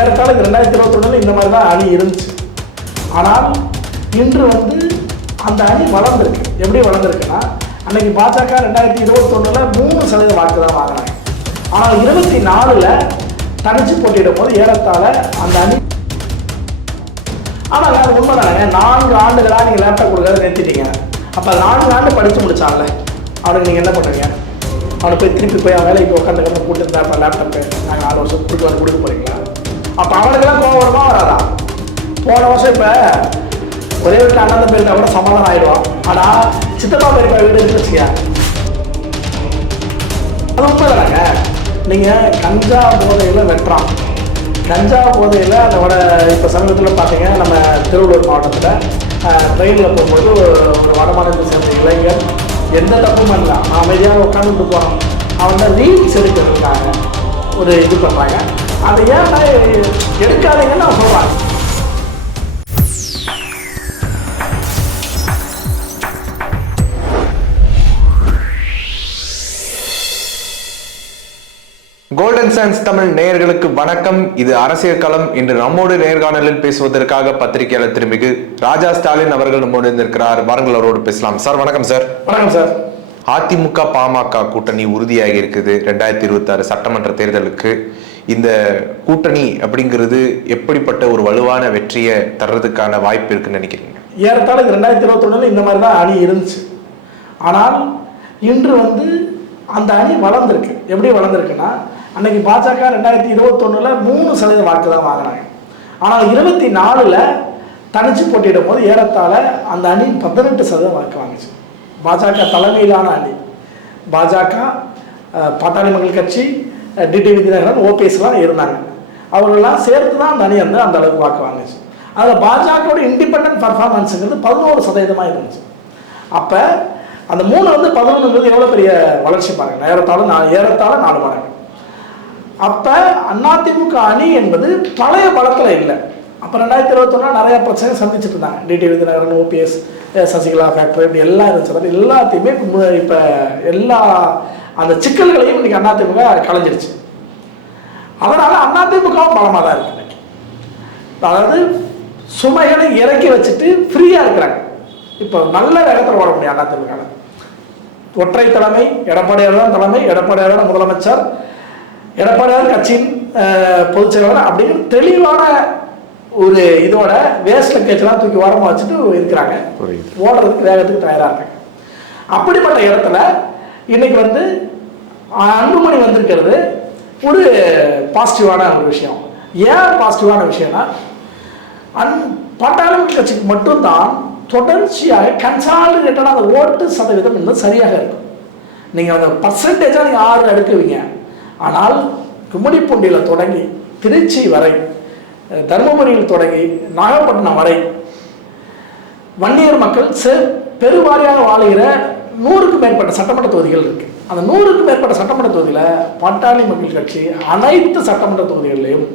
ஏறத்தாழ 2021 இந்த மாதிரி தான் அணி இருந்துச்சு. ஆனால் இன்று வந்து அந்த அணி வளர்ந்துருக்கு. எப்படி வளர்ந்துருக்குன்னா, அன்னைக்கு பாஜக 2021 3% வாக்கு தான் வாங்கினாங்க. ஆனால் 24 தனிச்சு போட்டியிடும் போது ஏறத்தாழ அந்த அணி. ஆனால் அது உண்மை தானே, 4 ஆண்டுகளாக நீங்கள் லேப்டாப் கொடுக்காத நிறுத்திட்டீங்க. அப்போ 4 ஆண்டு படித்து முடிச்சாங்கல்ல, அவனுக்கு நீங்கள் என்ன பண்ணுறீங்க? அவனை போய் திருப்பி போய் அவன் வேலைக்கு உட்காந்து கூட்டு இப்போ லேப்டாப்பு நாங்கள் 4 வருஷம் கொடுக்க போகிறீங்களா? அப்போ அவனுக்கெல்லாம் கோவம் வருமா வராதா? போன வருஷம் இப்போ ஒரே வீட்டில் அண்ணன் பேருந்தா கூட சமாதானம் ஆகிடுவான். ஆனால் சித்தப்பா பெரியப்பா வீடு வச்சுக்க, அது உண்மை தானேங்க. நீங்கள் கஞ்சா போதையில் வெட்டுறான். கஞ்சா போதையில் அதோட இப்போ சமீபத்தில் பார்த்தீங்கன்னா நம்ம திருவள்ளூர் மாவட்டத்தில் ட்ரெயினில் போகும்போது ஒரு வடமாநிலத்தை சேர்ந்த இளைஞர் எந்த தப்பும் இல்லை, அமைதியாக உட்காந்துட்டு போகிறோம். அவங்க ரீல்ஸ் எடுக்கிறதுக்காக ஒரு இது பண்ணுறாங்க. அதை ஏன் எடுக்காதீங்கன்னு நான் சொல்கிறாங்க. கோல்டன் சான்ஸ் தமிழ் நேயர்களுக்கு வணக்கம். இது அரசியல் களம். இன்று நம்மோடு நேர்காணலில் பேசுவதற்காக பத்திரிகையாளர் திருமிகு ராஜா ஸ்டாலின் அவர்கள் நம்மோடு இருந்திருக்கிறார். வாருங்கள், அவரோடு பேசலாம். சார் வணக்கம். சார் வணக்கம். சார், அதிமுக பாமக கூட்டணி உறுதியாகி இருக்குது 2026 சட்டமன்ற தேர்தலுக்கு. இந்த கூட்டணி அப்படிங்கிறது எப்படிப்பட்ட ஒரு வலுவான வெற்றியை தர்றதுக்கான வாய்ப்பு இருக்குன்னு நினைக்கிறீங்க? ஏறத்தாழ 2021 இந்த மாதிரி தான் அணி இருந்துச்சு. ஆனால் இன்று வந்து அந்த அணி வளர்ந்துருக்கு. எப்படி வளர்ந்துருக்குன்னா, அன்னைக்கு பாஜக 2021 3% வாக்கு தான் வாங்கினாங்க. ஆனால் 24 தனிச்சு போட்டியிடும் போது ஏறத்தாழ அந்த அணி 18% வாக்கு வாங்கிச்சு. பாஜக தலைமையிலான அணி, பாஜக, பாட்டாளி மக்கள் கட்சி, டிடிவி தினகரன், ஓபிஎஸ்லாம் இருந்தாங்க. அவர்களெல்லாம் சேர்த்து தான் அந்த அணி வந்து அந்த அளவுக்கு வாக்கு வாங்கிச்சு. அதில் பாஜகவோட இண்டிபெண்டன்ட் பர்ஃபார்மன்ஸுங்கிறது 11% இருந்துச்சு. அப்போ அந்த 3 வந்து 11 எவ்வளோ பெரிய வளர்ச்சி பாருங்க. ஏறத்தாழ 4 மடங்கு. அப்போ அதிமுக அணி என்பது பழைய பலத்தில் இல்லை. அப்போ 2021 நிறைய பிரச்சனை சந்திச்சுட்டு இருந்தாங்க. TTV Dhinakaran, OPS, Sasikala factory, இப்படி எல்லாம் இருந்துச்சு. எல்லாத்தையுமே இப்போ எல்லா அந்த சிக்கல்களையும் இன்னைக்கு அதிமுக கலைஞ்சிருச்சு. அதனால அதிமுகவும் பலமாக தான் இருக்கு. அதாவது சுமைகளை இறக்கி வச்சுட்டு ஃப்ரீயாக இருக்கிறாங்க. இப்போ நல்ல வேகத்தில் ஓட முடியும் அதிமுக. ஒற்றை தலைமை, எடப்பாடியார் தான் தலைமை, எடப்பாடியார் தான் முதலமைச்சர், எடப்பாடியார் கட்சியின் பொதுச் செயலாளர் அப்படிங்கிற தெளிவான ஒரு இதோட வேஸ்ட் லக்கேஜ்லாம் தூக்கி ஓரமாக வச்சுட்டு இருக்கிறாங்க. ஓடுறதுக்கு வேகத்துக்கு தயாராக இருக்காங்க. அப்படிப்பட்ட இடத்துல இன்னைக்கு வந்து அன்புமணி வந்திருக்கிறது ஒரு பாசிட்டிவான ஒரு விஷயம். ஏன் பாசிட்டிவான விஷயம்னா, பாட்டாளி மக்கள் கட்சிக்கு மட்டும்தான் தொடர்ச்சியாக கன்சாலிடேட்டடாக அந்த ஓட்டு சதவீதம் என்பது சரியாக இருக்கும். நீங்கள் அந்த பர்சன்டேஜாக நீங்கள் 6 எடுக்குவீங்க. ஆனால் கும்மிடிப்பூண்டியில் தொடங்கி திருச்சி வரை, தருமபுரியில் தொடங்கி நாகப்பட்டினம் வரை வன்னியர் மக்கள் பெருவாரியாக வாழ்கிற 100க்கும் மேற்பட்ட சட்டமன்ற தொகுதிகள் இருக்கு. அந்த 100க்கும் மேற்பட்ட சட்டமன்ற தொகுதியில் பாட்டாளி மக்கள் கட்சி அனைத்து சட்டமன்ற தொகுதிகளிலையும்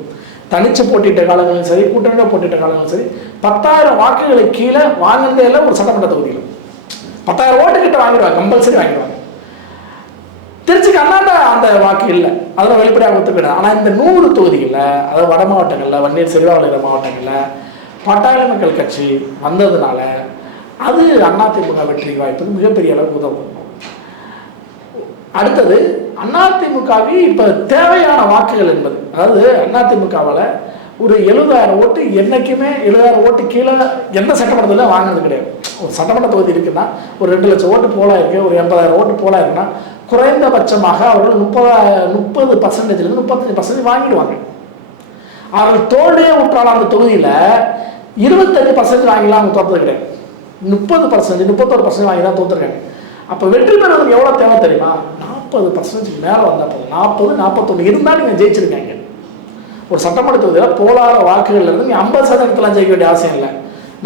தனிச்சு போட்டிட்ட காலங்களும் சரி, கூட்டணியில் போட்டிட்ட காலங்களும் சரி, 10,000 வாக்குகளுக்கு கீழே வாங்கினதே இல்லை. ஒரு சட்டமன்ற தொகுதியில் 10,000 ஓட்டு கிட்ட வாங்கிடுவாங்க, கம்பல்சரி வாங்கிடுவாங்க. திருச்சிக்கு அண்ணாண்ட அந்த வாக்கு இல்லை, அதில் வெளிப்படையாக ஒத்துக்கிடும். ஆனால் இந்த 100 தொகுதிகளில், அதாவது வட மாவட்டங்களில், வன்னியர் செல்வா வளைகிற மாவட்டங்களில் பாட்டாளி மக்கள் கட்சி வந்ததுனால அது அதிமுக வெற்றிக்கு வாய்ப்புக்கு மிகப்பெரிய அளவுக்கு உதவும். அடுத்தது, அதிமுகவுக்கு இப்போ தேவையான வாக்குகள் என்பது, அதாவது அதிமுகவால் ஒரு 70,000 ஓட்டு என்றைக்குமே 70,000 ஓட்டு கீழே எந்த சட்டமன்றத்தில் வாங்கினது கிடையாது. ஒரு சட்டமன்ற தொகுதி இருக்குன்னா ஒரு 2 லட்சம் ஓட்டு போலாக இருக்குது, ஒரு 80,000 ஓட்டு போலாக இருக்குன்னா குறைந்தபட்சமாக அவர்கள் 30%-35% 35% வாங்கிடுவாங்க. அவர்கள் தோல்வியே விட்டாலும் அந்த தொகுதியில் 25% வாங்கிலாம் அவங்க தோற்றது கிடையாது. 30%, 31% வாங்கி தான் தோற்றுருக்காங்க. அப்போ வெற்றி பெறுவதற்கு எவ்வளோ தேவை தெரியுமா? 40% மேலே வந்தால் போதும். 40, 41 இருந்தால் நீங்கள் ஜெயிச்சிருக்காங்க. ஒரு சட்டமன்ற தொகுதியில் போலாத வாக்குகள் இருந்து நீங்கள் 50% ஜெயிக்க வேண்டிய அவசியம் இல்லை.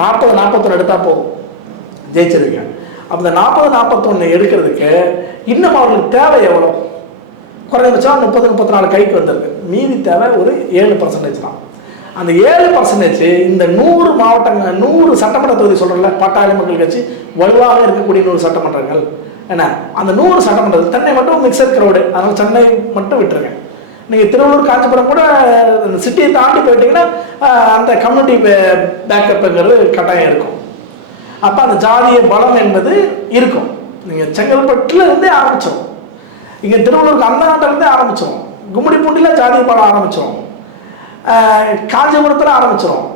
40, 41 எடுத்தால் போதும், ஜெயிச்சிருக்கேன். அப்போ இந்த 40, 41 எடுக்கிறதுக்கு இன்னும் அவர்களுக்கு தேவை எவ்வளோ? குறைந்தபட்சம் 30, 34 கைக்கு வந்துடுது. மீதி தேவை ஒரு 7% தான். அந்த 7% இந்த 100 மாவட்டங்கள், 100 சட்டமன்ற தொகுதி சொல்கிறல, பாட்டாளி மக்கள் கட்சி வலுவாக இருக்கக்கூடிய 100 சட்டமன்றங்கள் என்ன, அந்த 100 சட்டமன்றத்தில் சென்னை மட்டும் மிக்சர் கிரௌடு, அதனால் சென்னை மட்டும் விட்டுருங்க. நீங்கள் திருவள்ளூர் காஞ்சிபுரம் கூட சிட்டியை தாண்டி போயிட்டீங்கன்னா அந்த கம்யூனிட்டி பேக்கப்புங்கிறது கட்டாயம் இருக்கும். அப்போ அந்த ஜாதிய பலம் என்பது இருக்கும். நீங்கள் செங்கல்பட்டுல இருந்தே ஆரம்பித்தோம், இங்கே திருவள்ளூருக்கு அந்த நாட்டிலேருந்தே ஆரம்பித்தோம், கும்மிடிப்பூண்டியில் ஜாதிய பலம் ஆரம்பித்தோம், காஞ்சிபுரத்தில் ஆரம்பிச்சிடும்.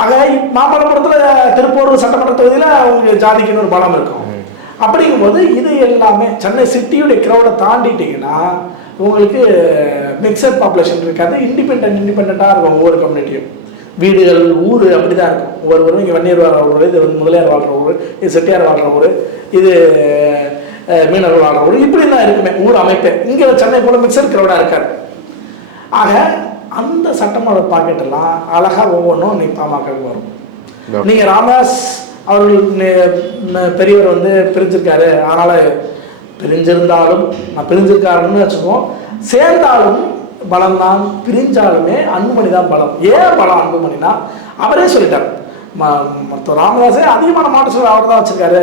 ஆக மாமல்லபுரத்தில் திருப்பூர் சட்டமன்ற தொகுதியில் உங்களுக்கு ஜாதிக்குன்னு ஒரு பலம் இருக்கும். அப்படிங்கும்போது இது எல்லாமே சென்னை சிட்டியுடைய க்ரௌடை தாண்டிட்டிங்கன்னா உங்களுக்கு மிக்சட் பாப்புலேஷன் இருக்காது. இண்டிபெண்ட்டாக இருக்கும் ஒவ்வொரு கம்யூனிட்டியும். வீடுகள் ஊர் அப்படி தான் இருக்கும். ஒவ்வொருவரும் இங்கே வன்னியர் வாழ்கிற ஊர், இது வந்து முதலியார் வாழ்கிற ஊர், இது செட்டியார் வாழ்கிற ஊர், இது மீனவர்கள் வாழ்கிற ஊர், இப்படி தான் இருக்குமே ஊர் அமைப்பு. இங்கே சென்னை போல மிக்சட் க்ரௌடாக இருக்காது. ஆக அந்த சட்டமன்ற பாக்கெட்டெல்லாம் அழகாக ஒவ்வொன்றும் இன்னைக்கு பாமகவுக்கு வரும். நீங்கள் ராமதாஸ் அவர்கள் பெரியவர் வந்து பிரிஞ்சிருக்காரு, அதனால் பிரிஞ்சிருந்தாலும் நான் பிரிஞ்சிருக்காருன்னு வச்சுக்குவோம், சேர்ந்தாலும் பலம் தான், பிரிஞ்சாலுமே அன்புமணி தான் பலம். ஏன் பலம் அன்புமணினா அவரே சொல்லிட்டார். மற்ற ராமதாஸே அதிகமான மாவட்ட செயலர் அவர் தான் வச்சுருக்காரு.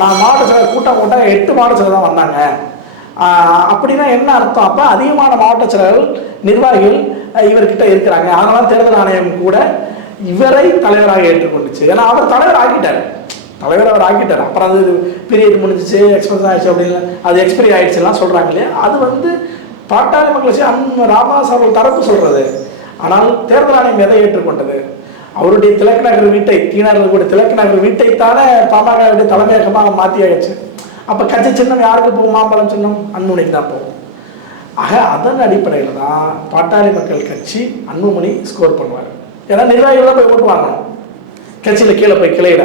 நான் மாவட்ட செயலர் கூட்டம் போட்டால் 8 மாவட்ட செயலர் தான் வந்தாங்க. அப்படின்னா என்ன அர்த்தம்? அப்போ அதிகமான மாவட்ட செயலர்கள் நிர்வாகிகள் இவர்கிட்ட இருக்கிறாங்க. அதனால தேர்தல் ஆணையம் கூட இவரை தலைவராக ஏற்றுக்கொண்டுச்சு. ஏன்னா அவர் தலைவர் ஆக்கிட்டார், அவர் ஆக்கிட்டார். அப்புறம் அது பீரியட் முடிஞ்சிச்சு, எக்ஸ்பென்ஸ் ஆகிடுச்சு அப்படின்னு அது எக்ஸ்பைரி ஆகிடுச்சுலாம் சொல்கிறாங்க இல்லையா? அது வந்து பாட்டாளி மக்கள் கட்சி ராமதாஸ் அவர்கள் தரப்பு சொல்கிறது. ஆனால் தேர்தல் ஆணையம் எதை ஏற்றுக்கொண்டது? அவருடைய திலக் நகர் வீட்டை, தீனார்கள் கூட திலக் நகர் வீட்டைத்தானே பாமகவுடைய தலைமையகமாக மாற்றியாகிடுச்சு. அப்போ கட்சி சின்னம் யாருக்கு போகும்? மாம்பழம் சின்னம் அன்புமணிக்கு தான் போகும். ஆக அதன் அடிப்படையில் தான் பாட்டாளி மக்கள் கட்சி அன்புமணி ஸ்கோர் பண்ணுவார். ஏன்னா நிர்வாகிகள் தான் போய் ஓட்டு வாங்கணும், கட்சியில் கீழே போய் கிளையில.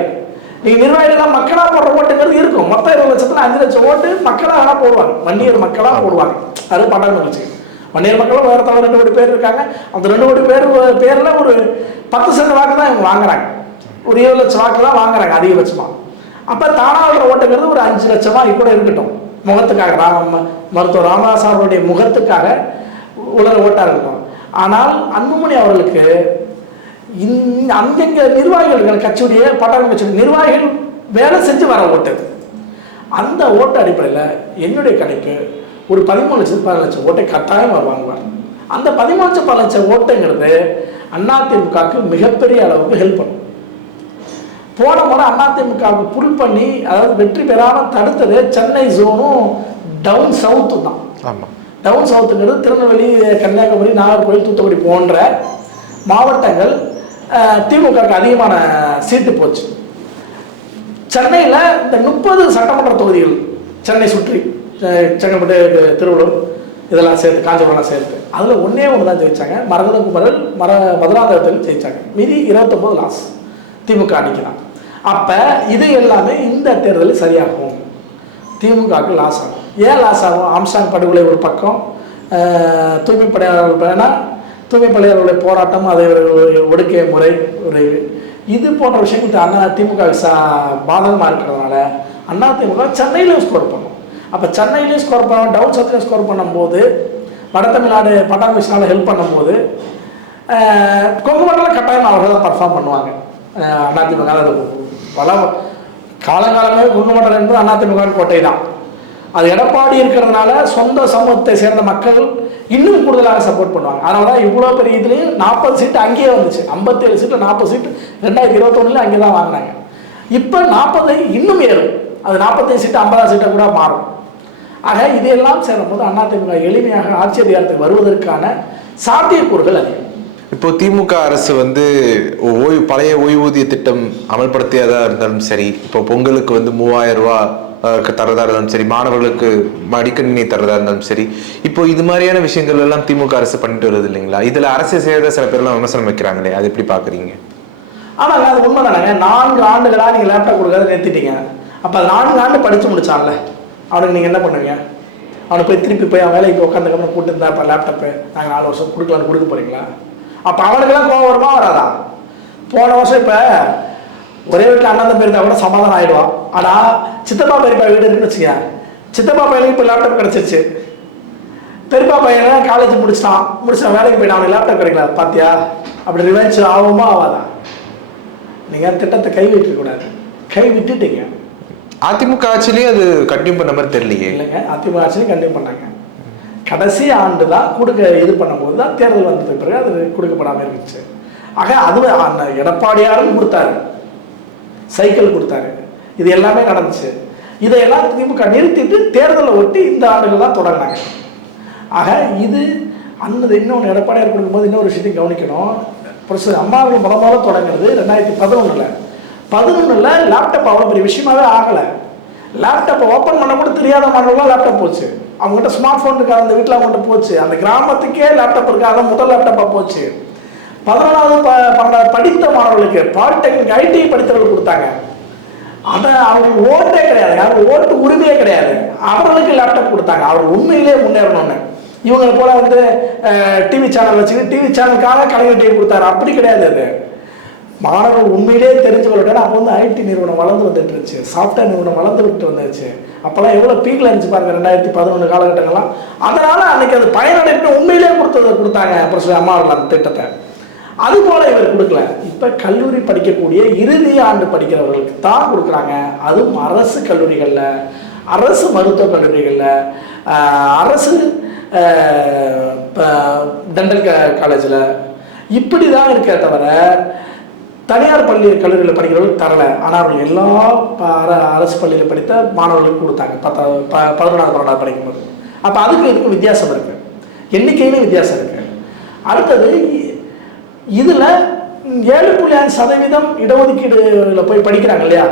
நீங்கள் நிர்வாகிகள்லாம் மக்களாக போடுற ஓட்டுங்கிறது இருக்கும். மொத்தம் 20 லட்சத்தில் 5 லட்சம் ஓட்டு மக்களாக வேணால் போடுவாங்க, வன்னியர் மக்களாக போடுவாங்க. அது பாட்டாளி மக்கள் கட்சி. வன்னியர் மக்களும் வேறு தவிர 2 கோடி பேர் இருக்காங்க. அந்த 2 கோடி பேரில் ஒரு 10% வாக்கு தான் இவங்க வாங்குறாங்க, ஒரு 7 லட்சம் வாக்கு தான் வாங்குறாங்க அதிகபட்சமாக. அப்போ தானாளர் ஓட்டுங்கிறது ஒரு 5 லட்சமாக கூட இருக்கட்டும், முகத்துக்காக மருத்துவர் ராமதாஸ் அவர்களுடைய முகத்துக்காக உலக ஓட்டாக இருக்கட்டும். ஆனால் அன்புமணி அவர்களுக்கு அங்கங்கே நிர்வாகிகள், கட்சியுடைய பாட்டாளி கட்சியுடைய நிர்வாகிகள் வேலை செஞ்சு வர ஓட்டு, அந்த ஓட்டு அடிப்படையில் என்னுடைய கணிப்பு ஒரு 13 லட்சம் 14 லட்சம் ஓட்டை கட்டாயம் வாங்குவார். அந்த 13 லட்சம் 14 லட்சம் ஓட்டுங்கிறது அதிமுகவுக்கு மிகப்பெரிய அளவுக்கு ஹெல்ப் பண்ணும். போன முறை அதிமுகவுக்கு புல் பண்ணி, அதாவது வெற்றி பெறாமல் தடுத்தது சென்னை ஜோனும் டவுன் சவுத்து தான். ஆமாம், டவுன் சவுத்துங்கிறது திருநெல்வேலி, கன்னியாகுமரி, நாகர்கோவில், தூத்துக்குடி போன்ற மாவட்டங்கள் திமுகவுக்கு அதிகமான சீட்டு போச்சு. சென்னையில் இந்த 30 சட்டமன்ற தொகுதிகள் சென்னை சுற்றி, செங்கல்பட்டு, திருவள்ளூர் இதெல்லாம் சேர்த்து, காஞ்சிபுரம்லாம் சேர்த்து, அதில் ஒன்றே தான் ஜெயிச்சாங்க. மரகத குமரல் மதுராந்தகத்தில் ஜெயிச்சாங்க. மீதி 29 லாஸ் திமுக அணிக்கலாம். அப்போ இது எல்லாமே இந்த தேர்தலில் சரியாகும், திமுகவுக்கு லாஸ் ஆகும். ஏன் லாஸ் ஆகும்? ஆம்ஸ்டாங் படுகொலை ஒரு பக்கம், தூய்மை பணியாளர்கள் வேணால் தூய்மை பணியாளர்களுடைய போராட்டம், அதை ஒடுக்கிய முறை, ஒரு இது போன்ற விஷயங்கள் திமுக பாதகமாக இருக்கிறதுனால அதிமுக சென்னையிலையும் ஸ்கோர் பண்ணும். அப்போ சென்னையிலையும் ஸ்கோர் பண்ணணும், டவுன் சவுத்லையும் ஸ்கோர் பண்ணும்போது, வட தமிழ்நாடு பட்டாளி மிஷனால் ஹெல்ப் பண்ணும்போது கொங்கு மண்டலம் கட்டாயம் அவர்கள் தான் பர்ஃபார்ம் பண்ணுவாங்க. அதிமுக அது பல காலங்காலமே கொங்கு மண்டலம் என்பது அதிமுக கோட்டை தான். அது எடப்பாடி இருக்கிறதுனால சொந்த சமூகத்தை சேர்ந்த மக்கள் இன்னும் கூடுதலாக சப்போர்ட் பண்ணுவாங்க. அதனால தான் இவ்வளோ பெரிய இதுலேயும் 40 சீட்டு அங்கேயே வந்துச்சு. 57 சீட்டில் 40 சீட்டு 2021 அங்கே தான் வாங்கினாங்க. இப்போ 40 இன்னும் ஏறும், அது 45 சீட்டு 50 சீட்டை கூட மாறும். ஆக இதையெல்லாம் சேரும்போது அதிமுக எளிமையாக ஆட்சி அதிகாரத்துக்கு வருவதற்கான சாத்தியக்கூறுகள் அதிகம். இப்போ திமுக அரசு வந்து பழைய ஓய்வூதிய திட்டம் அமல்படுத்தியதாக இருந்தாலும் சரி, இப்போ பொங்கலுக்கு வந்து 3000 ரூபா தரதா இருந்தாலும் சரி, மாணவர்களுக்கு மடிக்கணினி தரதா இருந்தாலும் சரி, இப்போ இது மாதிரியான விஷயங்கள் எல்லாம் திமுக அரசு பண்ணிட்டு வருது இல்லைங்களா? இதுல அரசு செய்யறத சில பேர்லாம் விமர்சனம் வைக்கிறாங்களே, அது எப்படி பாக்குறீங்க? ஆமாங்க, அது உண்மைதானங்க. 4 ஆண்டுகளாக நீங்க லேப்டாப் கொடுக்காத நிறுத்திட்டீங்க. அப்ப 4 ஆண்டு படிச்சு முடிச்சான்ல, அவனுக்கு நீங்க என்ன பண்ணுவீங்க? அவனை போய் திருப்பி போய் அவன் வேலைக்கு உட்காந்துக்கணும் கூட்டு இருந்தா இப்போ லேப்டாப்பு நாங்கள் 4 வருஷம் கொடுக்கலான்னு கொடுக்க போறீங்களா? அப்போ அவனுக்கெல்லாம் கோவம் வருமா வராதா? போன வருஷம் இப்போ ஒரே வீட்டில் அண்ணன் தம்பி இருந்தால் கூட சமாதானம் ஆகிடுவான். ஆனால் சித்தப்பா பெரியப்பா வீடு இருக்குன்னு வச்சுக்க, சித்தப்பா பையனுக்கு இப்போ லேப்டாப் கிடச்சிருச்சு, பெரியப்பா பையனை காலேஜ் முடிச்சிட்டான் வேலைக்கு போயிட்டான், அவனுக்கு லேப்டாப் கிடைக்கல, பார்த்தியா? அப்படி ரிவெஞ்ச் ஆகுமா ஆகாதா? நீங்கள் திட்டத்தை கை விட்டுக்கூடாது, கை விட்டுட்டீங்க. அதிமுக ஆட்சியிலேயே அது கண்டினியூ பண்ண மாதிரி தெரியலையே. இல்லைங்க, அதிமுக ஆட்சியிலையும் கண்டினியூ பண்ணாங்க. கடைசி ஆண்டு தான் கொடுக்க இது பண்ணும்போது தான் தேர்தல் வந்ததுக்கு பிறகு அது கொடுக்கப்படாமல் இருந்துச்சு. ஆக அது அந்த எடப்பாடியாரும் கொடுத்தாரு, சைக்கிள் கொடுத்தாரு, இது எல்லாமே நடந்துச்சு. இதையெல்லாம் திமுக நிறுத்திட்டு தேர்தலை ஒட்டி இந்த ஆண்டுகள் தான் தொடங்கினாங்க. ஆக இது அன்னது இன்னொன்று எடப்பாடியார் கொடுக்கும்போது இன்னொரு விஷயத்தையும் கவனிக்கணும். ப்ரொஃபஸர் அம்மாவுக்கு முதல்ல தொடங்குறது 2011 லேப்டாப் அவ்வளோ பெரிய விஷயமாவே ஆகலை. லேப்டாப்பை ஓப்பன் பண்ண கூட தெரியாத மாணவர்களாம் லேப்டாப் போச்சு. அவங்ககிட்ட ஸ்மார்ட் ஃபோன் இருக்காது, அந்த வீட்டில் அவங்ககிட்ட போச்சு. அந்த கிராமத்துக்கே லேப்டாப் இருக்காது, முதல் லேப்டாப்பாக போச்சு. 11வது 12வது படித்த மாணவர்களுக்கு பாலிடெக்னிக் ஐடி படித்தவர்கள் கொடுத்தாங்க. அதை அவங்களுக்கு ஓட்டே கிடையாது, யாருக்கு ஓட்டு உரிமையே கிடையாது, அவர்களுக்கு லேப்டாப் கொடுத்தாங்க. அவர் உண்மையிலே முன்னேறணும்னு. இவங்களை போல வந்து டிவி சேனல் வச்சுக்கிட்டு டிவி சேனலுக்காக கலைஞர் டிவி கொடுத்தாரு, அப்படி கிடையாது. அது மாணவர்கள் உண்மையிலே தெரிஞ்சு கொள்ளட்டா. அப்போ வந்து ஐடி நிறுவனம் வளர்ந்து வந்துட்டு இருந்துச்சு, சாஃப்ட்வேர் நிறுவனம் வளர்ந்து விட்டு வந்துருச்சு. அப்போல்லாம் எவ்வளோ பீக்கில் இருந்துச்சு பாருங்க 2011 காலகட்டங்கள்லாம். அதனால அன்னைக்கு அது பயனடைப்பு உண்மையிலே கொடுத்தாங்க ப்ரொஃபஸர் அம்மா அவர்கள் அந்த திட்டத்தை. அதுபோல இவர் கொடுக்கல. இப்போ கல்லூரி படிக்கக்கூடிய இறுதி ஆண்டு படிக்கிறவர்களுக்கு தான் கொடுக்குறாங்க. அதுவும் அரசு கல்லூரிகளில், அரசு மருத்துவக் கல்லூரிகளில், அரசு டென்டல் காலேஜில் இப்படி தான் இருக்க தவிர தனியார் பள்ளி கல்லூரியில் படிக்கிறவர்களுக்கு தரலை. ஆனால் அவர்கள் எல்லா அரசு பள்ளியில் படித்த மாணவர்களுக்கு கொடுத்தாங்க 11வது 12வது படிக்கும்போது. அப்போ அதுக்கு இதுக்கு வித்தியாசம் இருக்குது, எண்ணிக்கையிலும் வித்தியாசம் இருக்குது. அடுத்தது இதில் 7.5% இடஒதுக்கீடுல போய் படிக்கிறாங்க இல்லையா,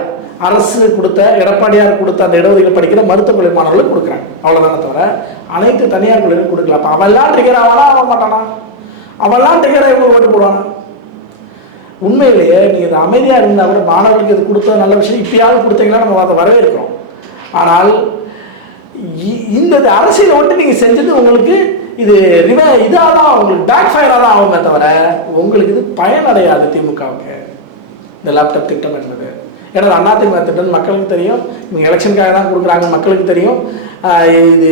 அரசு கொடுத்த எடப்பாடியார் கொடுத்த அந்த இடஒதுக்கீடு படிக்கிற மருத்துவக் கல்லூரி மாணவர்களுக்கு கொடுக்குறாங்க. அவ்வளோதானே தவிர அனைத்து தனியார் கல்லூரிகளும் கொடுக்கல. அப்போ அவெல்லாம் ட்ரிகர் ஆவானா ஆக மாட்டானா? அவெல்லாம் ட்ரிகர் இவங்க ஓட்டு போடுவானா? உண்மையிலேயே நீங்கள் இது அமைதியாக இருந்தால் கூட மாணவர்களுக்கு இது கொடுத்த நல்ல விஷயம். இப்பயாவது கொடுத்தீங்கன்னா நம்ம அதை வரவேற்கிறோம். ஆனால் இந்த அரசியலை ஒட்டு நீங்கள் செஞ்சது உங்களுக்கு இது இதாக தான் உங்களுக்கு பேக் ஃபயராக தான் ஆகுமே தவிர உங்களுக்கு இது பயனடையாது திமுகவுக்கு இந்த லேப்டாப் திட்டம் என்பது. ஏன்னா அதிமுக திட்டம் மக்களுக்கு தெரியும், இவங்க எலெக்ஷனுக்காக தான் கொடுக்குறாங்க, மக்களுக்கு தெரியும். இது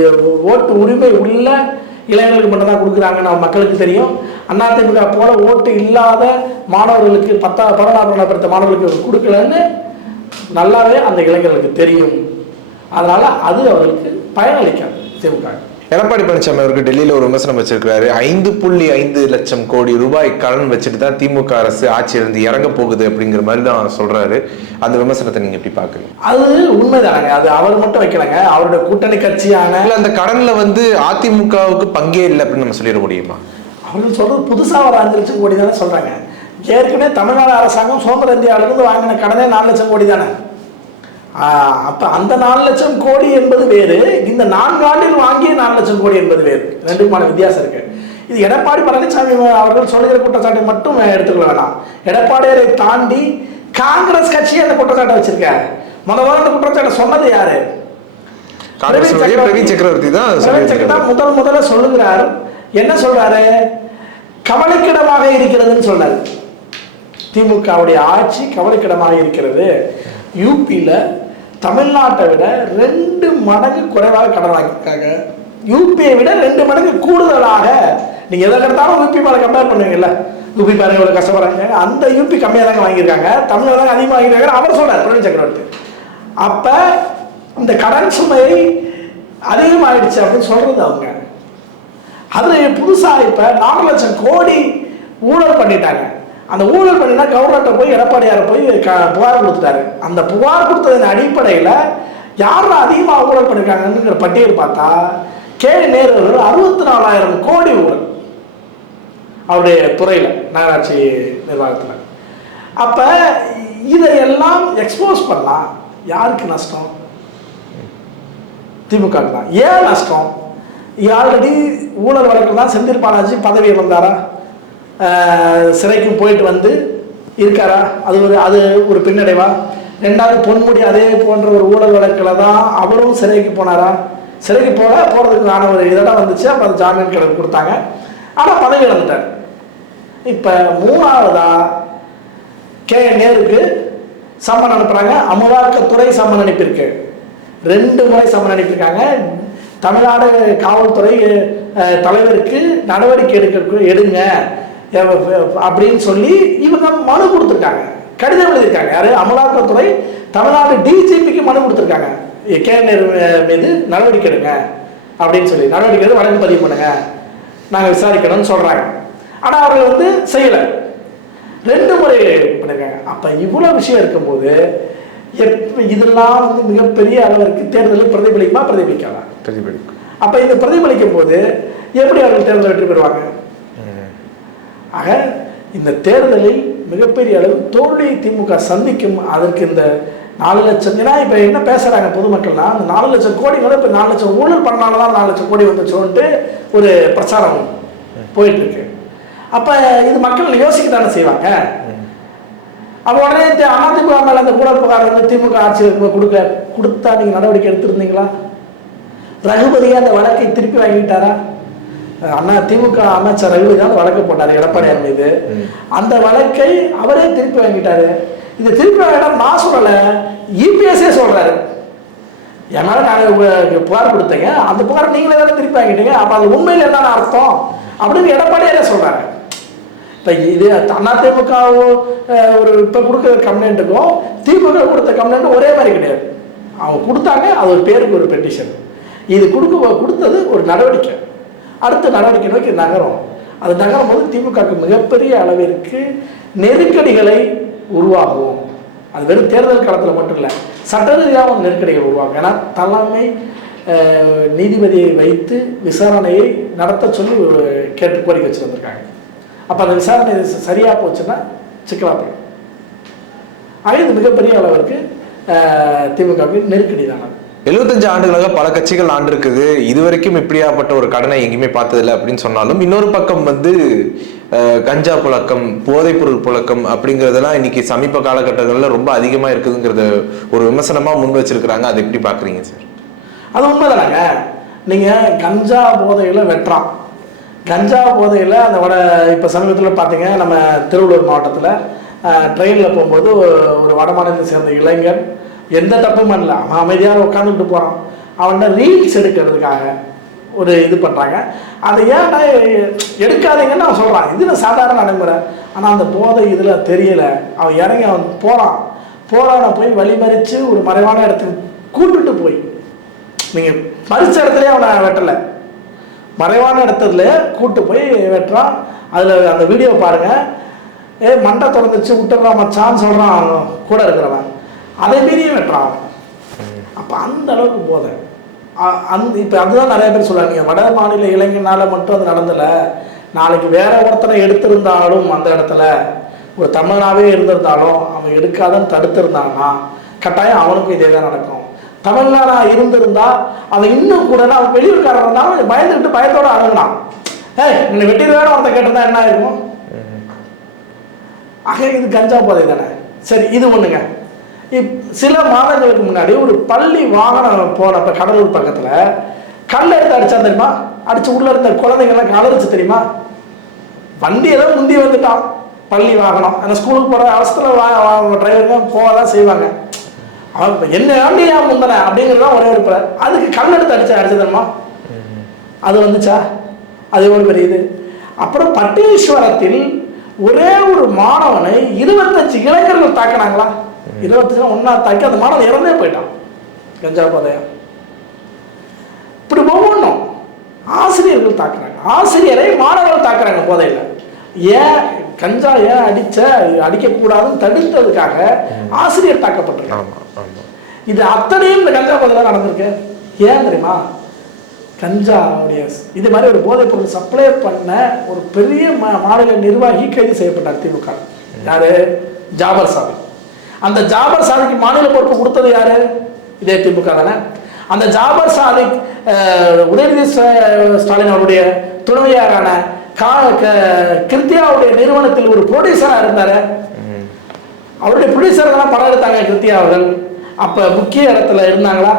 ஓட்டு உரிமை உள்ள இளைஞர்களுக்கு மட்டும் தான் கொடுக்குறாங்கன்னு மக்களுக்கு தெரியும். அதிமுக போல ஓட்டு இல்லாத மாணவர்களுக்கு 10-12 படித்த மாணவர்களுக்கு கொடுக்கலன்னு நல்லாவே அந்த இளைஞர்களுக்கு தெரியும். அதனால அது அவர்களுக்கு பயனளிக்காது திமுக. எடப்பாடி பழனிசாமி அவருக்கு டெல்லியில ஒரு விமர்சனம் வச்சிருக்காரு. 5.5 லட்சம் கோடி ரூபாய் கடன் வச்சுட்டு தான் திமுக அரசு ஆட்சியிலிருந்து இறங்க போகுது அப்படிங்கிற மாதிரி தான் சொல்றாரு. அந்த விமர்சனத்தை நீங்க எப்படி பாக்குறீங்க? அது உண்மைதானங்க, அது அவர் மட்டும் வைக்கலங்க, அவருடைய கூட்டணி கட்சியான அந்த கடன்ல வந்து அதிமுகவுக்கு பங்கே இல்லை அப்படின்னு நம்ம சொல்லிட முடியுமா? அவர்கள் சொல்றது புதுசா ஒரு 5 லட்சம் கோடி தானே சொல்றாங்க. ஏற்கனவே தமிழ்நாடு அரசாங்கம் சுதந்திர இந்தியாவிலிருந்து வாங்கின கடனே 4 லட்சம் கோடி தானே. அப்ப அந்த 4 லட்சம் கோடி என்பது வேறு, இந்த 4 ஆண்டில் வாங்கிய 4 லட்சம் கோடி என்பது வேறு, ரெண்டுக்குமான வித்தியாசம் இருக்கு. இது எடப்பாடி பழனிசாமி அவர்கள் சொல்லுகிற குற்றச்சாட்டை மட்டும் எடுத்துக்கொள்ள வேணாம். எடப்பாடியை தாண்டி காங்கிரஸ் கட்சி அந்த குற்றச்சாட்டை வச்சிருக்க. முதல்ல அந்த குற்றச்சாட்டை சொன்னது யாரு? பிரவீன் சக்கரவர்த்தி தான் முதல்ல சொல்லுகிறார். என்ன சொல்றாரு? கவலைக்கிடமாக இருக்கிறதுன்னு சொல்றாரு. திமுகவுடைய ஆட்சி கவலைக்கிடமாக இருக்கிறது. யூபியில தமிழ்நாட்டை விட 2 மடங்கு குறைவாக கடன் வாங்கியிருக்காங்க. யூபியை விட 2 மடங்கு கூடுதலாக. நீங்க எதை எடுத்தாலும் யூபி மேல கம்பேர் பண்ணுவீங்கல்ல, யூபி பாருங்க எவ்வளவு கஷ்டப்படுறாங்க, அந்த யூபி கம்மியாக தாங்க வாங்கியிருக்காங்க, தமிழ்நாடு தாங்க அதிகமாக வாங்கியிருக்காங்க அவர் சொல்றாரு பிரவீன் சக்கரவர்த்தி. அப்ப இந்த கடன் சுமை அதிகமாயிடுச்சு அப்படின்னு சொல்றது அவங்க. அது புதுசா இப்ப 4 லட்சம் கோடி ஊழல் பண்ணிட்டாங்க. அந்த ஊழல் பண்ணினா கவர்னர்கிட்ட போய் எடப்பாடியார போய் புகார் கொடுத்துட்டாரு. அந்த புகார் கொடுத்ததன் அடிப்படையில் யாரும் அதிகமாக ஊழல் பண்ணிருக்காங்கன்னு பட்டியல் பார்த்தா நேரு 64,000 கோடி ஊழல் அவருடைய துறையில், நகராட்சி நிர்வாகத்தில். அப்ப இதையெல்லாம் எக்ஸ்போஸ் பண்ணா யாருக்கு நஷ்டம்? திமுக தான். ஏன் நஷ்டம்? ஆல்ரெடி ஊழல் வழக்கில் தான் செந்தில் பாலாஜி பதவி வந்தாரா, சிறைக்கும் போயிட்டு வந்து இருக்காரா, அது ஒரு பின்னடைவா? 2வது பொன்முடி அதே போன்ற ஒரு ஊழல் வழக்கில் தான் அவரும் சிறைக்கு போனாரா? சிறைக்கு போகிறதுக்கான ஒரு இதெல்லாம் வந்துச்சு. அப்போ அது ஜாமீன் கிழக்கு கொடுத்தாங்க, ஆனால் பதவி இழந்துட்டார். இப்போ 3வதா நேருக்கு சம்மன் அனுப்புகிறாங்க. அமலாக்கத்துறை சம்மன் அனுப்பியிருக்கு, 2 முறை சம்மன் அனுப்பியிருக்காங்க. தமிழ்நாடு காவல்துறை தலைவருக்கு நடவடிக்கை எடுங்க அப்படின்னு சொல்லி இவங்க மனு கொடுத்துருக்காங்க, கடிதம் எழுதியிருக்காங்க. யாரு? அமலாக்கத்துறை தமிழ்நாடு டிஜிபிக்கு மனு கொடுத்துருக்காங்க. நேரு மீது நடவடிக்கை எடுங்க, அப்படின்னு சொல்லி நடவடிக்கை எடுத்து வழக்கு பதிவு பண்ணுங்க, நாங்கள் விசாரிக்கணும்னு சொல்கிறாங்க. ஆனால் அவர்கள் வந்து செய்யலை, 2 முறை பண்ணிருக்காங்க. அப்போ இவ்வளோ விஷயம் இருக்கும்போது இதெல்லாம் வந்து மிகப்பெரிய அளவிற்கு தேர்தலில் பிரதிபலிக்குமா? பிரதிபலிக்காதா? பிரதிபலிக்கும். அப்போ இந்த பிரதிபலிக்கும் போது எப்படி அவர்கள் தேர்தலில் வெற்றி பெறுவாங்க? ஆக இந்த தேர்தலில் மிகப்பெரிய அளவு தோல்வியை திமுக சந்திக்கும். அதற்கு இந்த 4 லட்சம், ஏன்னா இப்போ என்ன பேசுகிறாங்க பொதுமக்கள்னா, அந்த 4 லட்சம் கோடி கூட இப்போ 4 லட்சம் ஊழல் பண்ணால தான் 4 லட்சம் கோடி வந்துச்சோன்ட்டு ஒரு பிரச்சாரம் போயிட்டு இருக்கு. அப்போ இது மக்கள் யோசிக்க தானே செய்வாங்க. அப்போ உடனே அதிமுக மேலே அந்த ஊழல் புகார் வந்து திமுக ஆட்சியில் கொடுத்தா நீங்கள் நடவடிக்கை எடுத்திருந்தீங்களா? ரகுபதியா அந்த வழக்கை திருப்பி வாங்கிட்டாரா? திமுக அமைச்சர் ரகுபதி தான் வழக்கு போட்டார் எடப்பாடியார் மீது. அந்த வழக்கை அவரே திருப்பி வாங்கிட்டாரு. இந்த திருப்பி வாங்கினா நான் சொல்லலை, இபிஎஸ்ஏ சொல்றாரு, என் மேலே நாங்கள் புகார் கொடுத்தீங்க, அந்த புகார் நீங்களே தானே திருப்பி வாங்கிட்டீங்க, அப்போ அது உண்மையில் என்னென்ன அர்த்தம் அப்படின்னு எடப்பாடியாரே சொல்றாரு. இப்போ இது அதிமுகவோ ஒரு இப்போ கொடுக்குற கம்ப்ளைண்ட்டுக்கும் திமுக கொடுத்த கம்ப்ளைண்ட்டும் ஒரே மாதிரி கிடையாது. அவங்க கொடுத்தாங்க, அது ஒரு பேருக்கு ஒரு பெட்டிஷன். இது கொடுத்தது ஒரு நடவடிக்கை, அடுத்த நடவடிக்கை நோக்கி நகரும். அது நகரும் போது திமுகவுக்கு மிகப்பெரிய அளவிற்கு நெருக்கடிகளை உருவாகும். அது வெறும் தேர்தல் காலத்தில் மட்டும் இல்லை, சட்ட ரீதியாக நெருக்கடிகள் உருவாகும். ஏன்னா தலைமை நீதிபதியை வைத்து விசாரணையை நடத்த சொல்லி கேட்டு கோரிக்கை வச்சுருந்துருக்காங்க. அப்போ அந்த விசாரணை சரியாக போச்சுன்னா சிக்கலாக போயிடும். ஆக இது மிகப்பெரிய அளவிற்கு திமுகவுக்கு நெருக்கடி தானே. 75 ஆண்டுகளாக பல கட்சிகள் ஆண்டிருக்குது, இதுவரைக்கும் இப்படியாப்பட்ட ஒரு கடனை எங்கேயுமே பார்த்ததில்லை அப்படின்னு சொன்னாலும், இன்னொரு பக்கம் வந்து கஞ்சா புழக்கம், போதைப்பொருள் புழக்கம் அப்படிங்கிறதெல்லாம் இன்னைக்கு சமீப காலகட்டங்களில் ரொம்ப அதிகமாக இருக்குதுங்கிறத ஒரு விமர்சனமாக முன் வச்சிருக்கிறாங்க. அதை எப்படி பார்க்குறீங்க சார்? அது உண்மைதானாங்க. நீங்கள் கஞ்சா போதையில் வெட்டுறான், கஞ்சா போதையில் அந்த இப்போ சமீபத்தில் பார்த்தீங்க, நம்ம திருவள்ளூர் மாவட்டத்தில் ட்ரெயினில் போகும்போது ஒரு வட மாநிலத்தை சேர்ந்த இளைஞன் எந்த தப்பும் பண்ணல, அவன் அமைதியாக உட்காந்துக்கிட்டு போகிறான். அவன்கிட்ட ரீல்ஸ் எடுக்கிறதுக்காக ஒரு இது பண்ணுறாங்க. அதை ஏன்டா எடுக்காதீங்கன்னு அவன் சொல்கிறான், இது சாதாரண நடைமுறை. ஆனால் அந்த போதை இதில் தெரியலை, அவன் இறங்கி அவன் போகிறான போய் வழிமறித்து ஒரு மறைவான இடத்துக்கு கூட்டுட்டு போய், நீங்கள் மறித்த இடத்துலேயே அவனை வெட்டலை, மறைவான இடத்துல கூட்டு போய் வெட்டுறான். அதில் அந்த வீடியோ பாருங்கள், மண்டை திறந்துச்சு விட்டுறான் மச்சான்னு சொல்கிறான் அவன் கூட இருக்கிறவன், அதை மீறியும் வெட்டுறான். அப்போ அந்த அளவுக்கு போதை இப்போ அதுதான் நிறைய பேர் சொல்கிறாங்க, வட மாநில இளைஞனால் மட்டும் அது நடந்தலை, நாளைக்கு வேற ஒருத்தனை எடுத்திருந்தாலும் அந்த இடத்துல ஒரு தமிழனாகவே இருந்திருந்தாலும் அவன் எடுக்காதன்னு தடுத்திருந்தான்னா கட்டாயம் அவனுக்கும் இதே தான் நடக்கும். தமிழ்நாடா இருந்திருந்தா அவன் இன்னும் கூட அவன் வெளியூர்காரன் இருந்தாலும் பயந்துக்கிட்டு பயத்தோடு அணுகுனான், என்னை வெட்டிடுவேன்னு ஒருத்த கேட்டிருந்தா என்ன ஆயிருக்கும்? ஆக இது கஞ்சா போதை தானே. சரி, இது ஒண்ணுங்க. சில மாதங்களுக்கு முன்னாடி ஒரு பள்ளி வாகனம் போனப்ப கடலூர் பக்கத்துல கல் எடுத்து அடிச்சா தெரியுமா? அடிச்சு உள்ள இருந்த குழந்தைங்கெல்லாம் கலரிச்சு தெரியுமா? வண்டி ஏதோ முந்தி வந்துட்டான் பள்ளி வாகனம். அந்த ஸ்கூலுக்கு போற அவசரத்துல டிரைவருங்க போகதான் செய்வாங்க. அவன் என்ன வண்டியா முந்தன அப்படிங்கிறதான் ஒரே ஒரு அதுக்கு கல் எடுத்து அடிச்சு தெரியுமா? அது வந்துச்சா? அது எவ்வளவு பெரிய இது. அப்புறம் பட்டீஸ்வரத்தில் ஒரே ஒரு மாணவனை 25 இளைஞர்கள் தாக்கினாங்களா? 25 ஒன்னா தாக்கி அந்த மாணவன் இறந்தே போயிட்டான் கஞ்சா போதையா. இப்படி ஒவ்வொன்றும் ஆசிரியர்கள் தாக்குறாங்க, ஆசிரியரை மாணவர்கள் தாக்குறாங்க போதையில். ஏன் கஞ்சா ஏன் அடிக்கக்கூடாதுன்னு தடுத்ததுக்காக ஆசிரியர் தாக்கப்பட்டிருக்காங்க. இது அத்தனையும் இந்த கஞ்சா போதையில் நடந்திருக்கு. ஏன் தெரியுமா? கஞ்சாவுடைய இது மாதிரி ஒரு போதைப் பொருள் சப்ளை பண்ண ஒரு பெரிய மாநில நிர்வாகி கைது செய்யப்பட்டார் திமுக. யாரு? ஜாபர் சாதிக். அந்த ஜாபர் சாதிக்கு மாநில பொறுப்பு கொடுத்தது யாரு? இதே திமுக தானே. அந்த ஜாபர் சாதிக் உதயநிதி ஸ்டாலின் அவருடைய துணைவியாரான கிருத்தியாவுடைய நிறுவனத்தில் ஒரு ப்ரொடியூசரா இருந்தாரு. அவருடைய ப்ரொடியூசர் படம் எடுத்தாங்க கிருத்தியா அவர்கள். அப்ப முக்கிய இடத்துல இருந்தாங்களா?